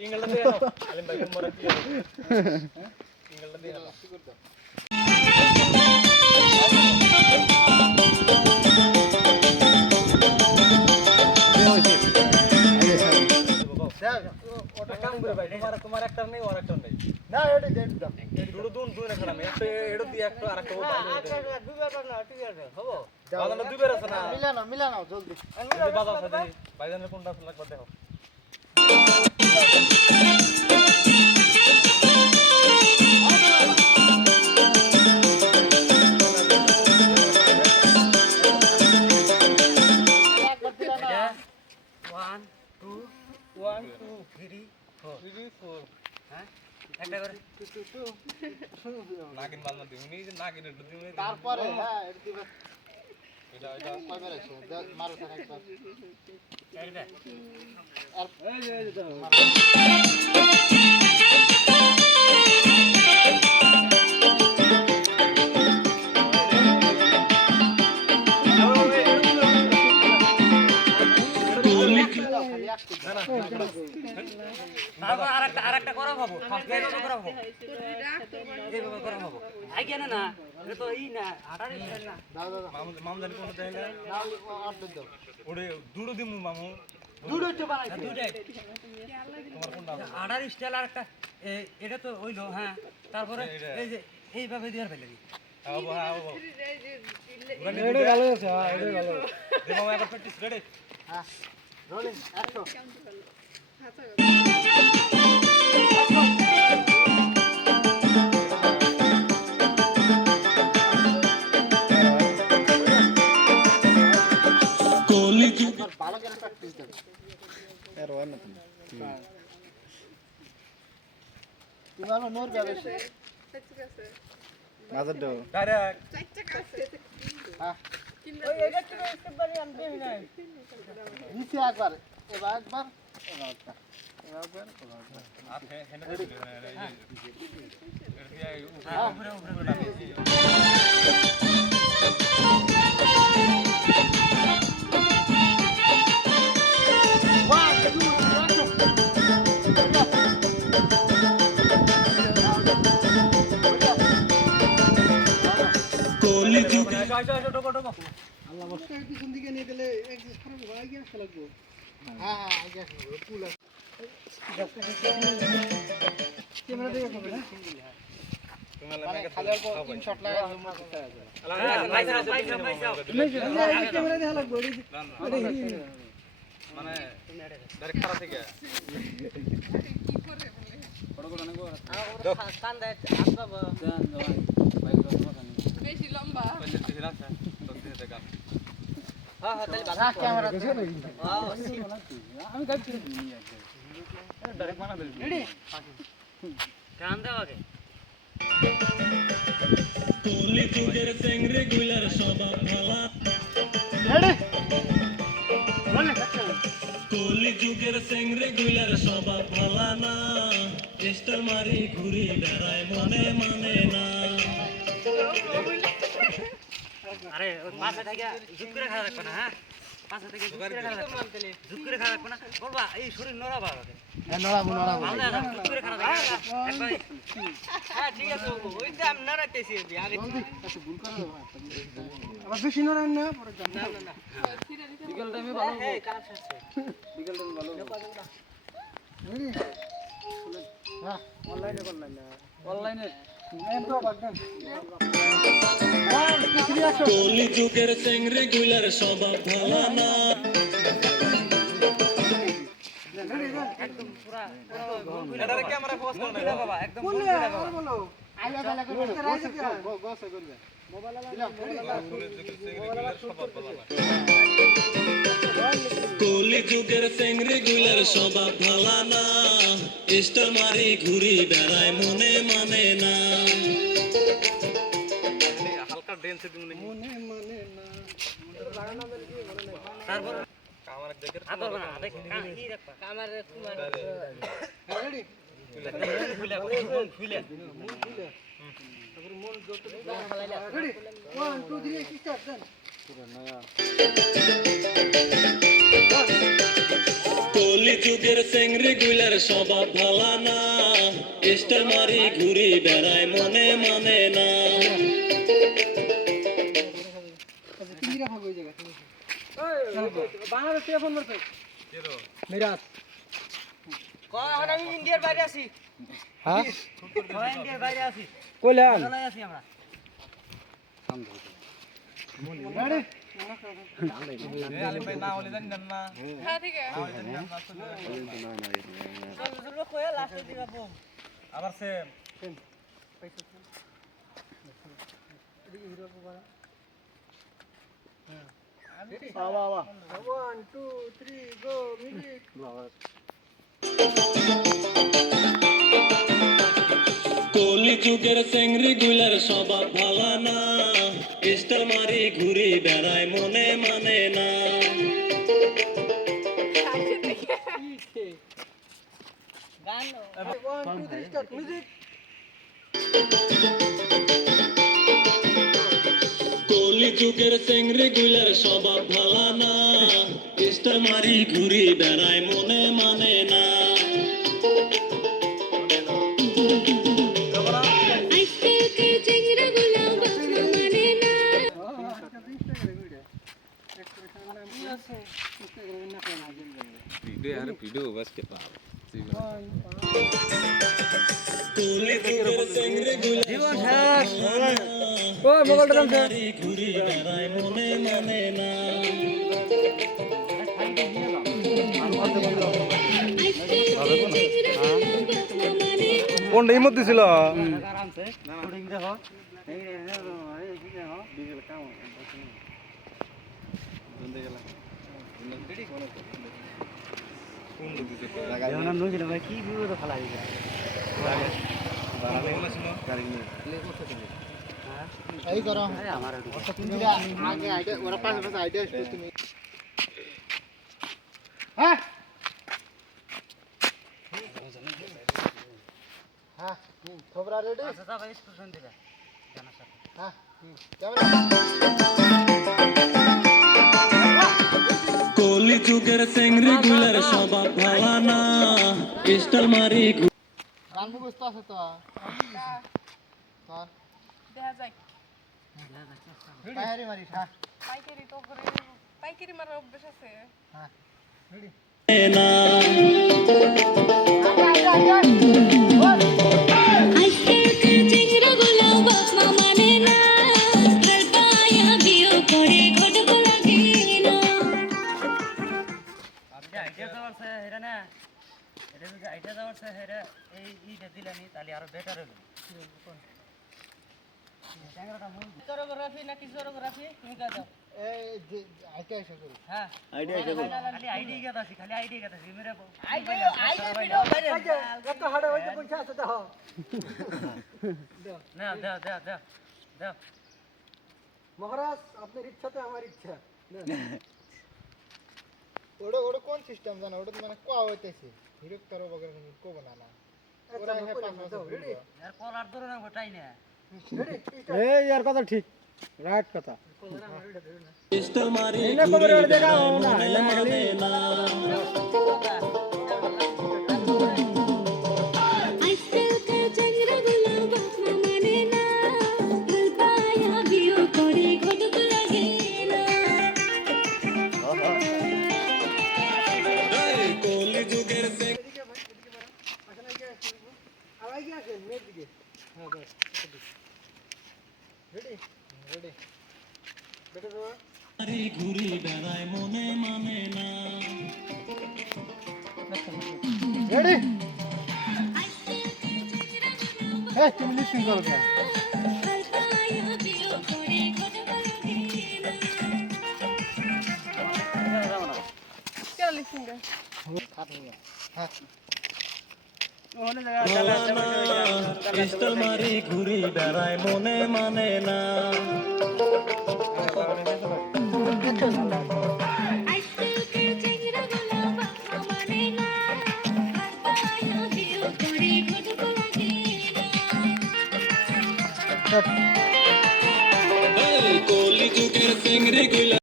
ইংলটা দিয়ে দাও আলিম ভাই কোমরে কি ইংলটা দিয়ে দাও তোমার একটা নেই আর একটা নেই না এটা দেন দাও দুটো দুন দুই রাখলাম একটা এড়ো দিয়ে একটা আরেকটা দুইবার না ঠিক আছে হবো বাজানো দুইবার আছে না মিলানো জলদি বাজাও সাথে ভাইজানের কোনটা লাগবে দেখো নাগিন বালনা দিউনি নাগিন একটু দিউনি তারপরে হ্যাঁ এটা দিবে এটা কয়বার আছে মারো থাক একবার এইটা আর এই যে দাও আরেকটা করা ভাবো ফার্স্ট লাইন করা ভাবো এইভাবে করা ভাবো আই কেন না এটা তো ই না আটার স্টাইল না দাও মামু জানি কোনটা দেইলে নাও অর্ধেক দাও ওরে দুটো দিমু মামু দুটো তো বানাই দুটোই তোমার কোনটা আটার স্টাইল আরেকটা এটা তো হইলো হ্যাঁ তারপরে এই যে এইভাবে দিয়ার ফেলে দি আবো এটা ভালো আছে হ্যাঁ এটা ভালো দেখো একবার প্র্যাকটিস রেডি হ্যাঁ রোলিং অ্যাকশন ভালো করে প্র্যাকটিস দাও এর ওয়ান না তুমি ভালো নোর যাবে ঠিক আছে মাজার দাও ডাইরেক্ট চাচা আছে হ্যাঁ ওই এটা তো একবার আনবে না নিচে একবার এবার আপনি হেনে আল্লাহ বসে পিছন দিকে নিয়ে দিলে এক্সিস্ট করে ভাই গিয়ে আসা লাগবে হ্যাঁ আগে আসো পুল ক্যামেরা দেখে হবে না তোমার লাগে খালি অল্প তিন শট লাগা জুম করতে হবে আল্লাহ ক্যামেরা দেখা লাগবে মানে ডাইরেক্ট খারাপ থেকে কি করে বড় বড় নাগো কান দেয় আসবা দেন ভাই বেশি লম্বা বেশি রাখা তো দিতে গান হ্যাঁ হ্যাঁ তাহলে বাধা ক্যামেরা দেখে নাকি আমি গাইছি ডাইরেক্ট বানা দেব রেডি কান দাও আগে তুলি তুগের সেংরে গুলার সবা ভালা রেডি বলে তুলি যুগের সেংরে গুলার সবা ভালা না চেষ্টা মারি ঘুরি বেড়ায় মনে মানে না আরে পাশে থেকে ঝুক করে খাওয়া রাখবে না হ্যাঁ পাশে থেকে ঝুক করে খাওয়া রাখবে না বলবা এই শরীর নড়া ভালো হ্যাঁ নড়াবো ঝুক করে খাওয়া রাখবে একবার হ্যাঁ ঠিক আছে ওই যে আমি নড়াইতেছি আগে আচ্ছা ভুল করে আবার বেশি নড়ান না পরে না না বিকেল টাইমে ভালো হ্যাঁ কাজ আছে বিকেল টাইমে ভালো হ্যাঁ অনলাইনে করলাম না অনলাইনে কলি যুগের চেংরে গুলার স্বভাব ভালো না একদম পুরা এটারে ক্যামেরা ফোকাস করো না বাবা একদম ফুল করে বাবা বলো আইলা গালা করে গোসে করবে মোবাইল দিলাম কলি যুগের চেংরে গুলার স্বভাব ভালো না ইষ্ট মারি ঘুরি বেড়ায় মনে মানে না ডেন্সে তুমি মনে মানে না তারপর কামার দেখে আদর না দেখ কি রাখবা কামার তোমার রেডি খুলে তারপর মন যত ফালাইলা রেডি 1 2 3 স্টার্ট দেন পুরো নয়া কলি যুগের চেংড়ি গুলার স্বভাব ভালা না, স্টার মারি ঘুরি বেড়ায় মনে মানে না। আমি ইন্ডিয়ার বাইরে আছি। হ্যাঁ ইন্ডিয়ার বাইরে আছি। কইলাম চলে আছি আমরা। हाँ ठीक है আবার সেম কলি যুগের চেংড়ি গুলার স্বভাব ভালা না, স্টার মারি ঘুরি বেড়ায় মনে মানে না। কলি যুগের চেংড়ি গুলার স্বভাব ভালা না, স্টার মারি ঘুরি বেড়ায় মনে মানে না। কলি যুগের চেংড়ি গুলার জীবন শেষ ওই মোবাইলটা দাম স্যার মারি ঘুরি বেড়ায় মনে মানে না। কোনটা ইমত দিছিল আরামসে শুটিং দেখো এই দেখো ভাই কি বিপদ ফেলা দিছে এই করো আমার আগে আইডিয়া ওরা পাঁচ বছর আইডিয়া আসবে তুমি হ্যাঁ হ্যাঁ খবর রেডি আচ্ছা তা ভাই স্টেশন দিবে জানার সাথে হ্যাঁ ক্যামেরা কলি যুগের চেংড়ি গুলার স্বভাব ভালা না, স্টার মারি গান মুখস্থ আছে তো তোর দেখা যায় পাহাড়ি মারিস হ্যাঁ পাইকারি তো করে পাইকারি মারার অভ্যাস আছে হ্যাঁ রেডি না। আইডিয়া দেওয়ার সে হেরা না এটা যদি আইডিয়া দেওয়ার সে হেরা এই ইটা দিলানি তাহলে আরো বেটার হবে কোরিওগ্রাফি নাকি জোরোগ্রাফি তুমি কা দাও এই যে আইডিয়া এসে করি হ্যাঁ আইডিয়া এসে বল। খালি আইডিয়া কে দাসি খালি আইডিয়া কে দাসি মেরে আইডিয়া ভিডিও বাইরে কত হাড়ে হইতে পয়সা আছে দেখো না দাও দাও দাও দাও মহারাজ আপনার ইচ্ছাতে আমার ইচ্ছা ওটা ওটা কোন সিস্টেম জানা ওটা মানে কোয়া হইতেছে ভিডিও করো বগের কো বানানা ওরা হে পাঁচ বছর রেডি यार কলার ধরে না গোটাই না এই ইয়ার কথা ঠিক রাইট কথা স্টার মারি এনে খবর ওর দেখাও না মনে মানে না। এই কলি যুগের চেংড়ি আবার কি আছে মেট দিকে হ্যাঁ বাস রেডি রেডি বেটা তো মারি ঘুরি বেড়ায় মনে মানে না। রেডি এই তুমি লিসেন করো কেন কেন লিখছেন হ্যাঁ ওখানে জায়গা স্টার মারি ঘুরি বেড়ায় মনে মানে না। এই কলি যুগের চেংড়ি গুলা